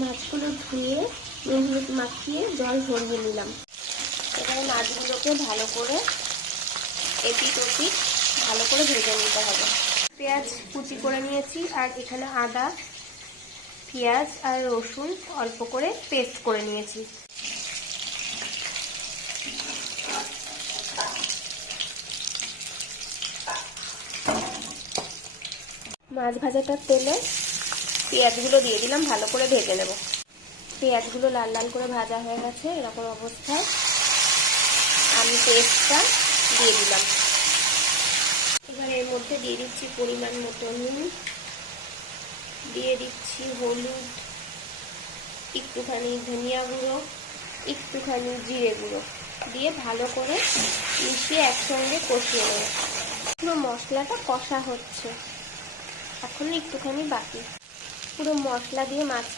মাছগুলো ধুয়ে নুন হলুদ মাখিয়ে জল ভরিয়ে নিলাম। এবারে মাছগুলোকে ভালো করে এপিট ওপিট ভালো করে ভেজে নিতে হবে। পেঁয়াজ কুচি করে নিয়েছি, আর এখানে আদা, পেঁয়াজ আর রসুন অল্প করে পেস্ট করে নিয়েছি। মাছ ভাজাটার তেলে পেঁয়াজগুলো দিয়ে দিলাম, ভালো করে ভেজে নেব। পেঁয়াজগুলো লাল লাল করে ভাজা হয়ে গেছে। এরকম অবস্থায় আমি পেস্টটা দিয়ে দিলাম। এবার এর মধ্যে দিয়ে দিচ্ছি পরিমাণ মতো নুন, দিয়ে দিচ্ছি হলুদ, একটুখানি ধনিয়া গুঁড়ো, একটুখানি জিরে গুঁড়ো দিয়ে ভালো করে মিশিয়ে একসঙ্গে কষিয়ে নেব। পুরো মশলাটা কষা হচ্ছে, এখন একটুখানি বাকি। পুরো মশলা দিয়ে মাছ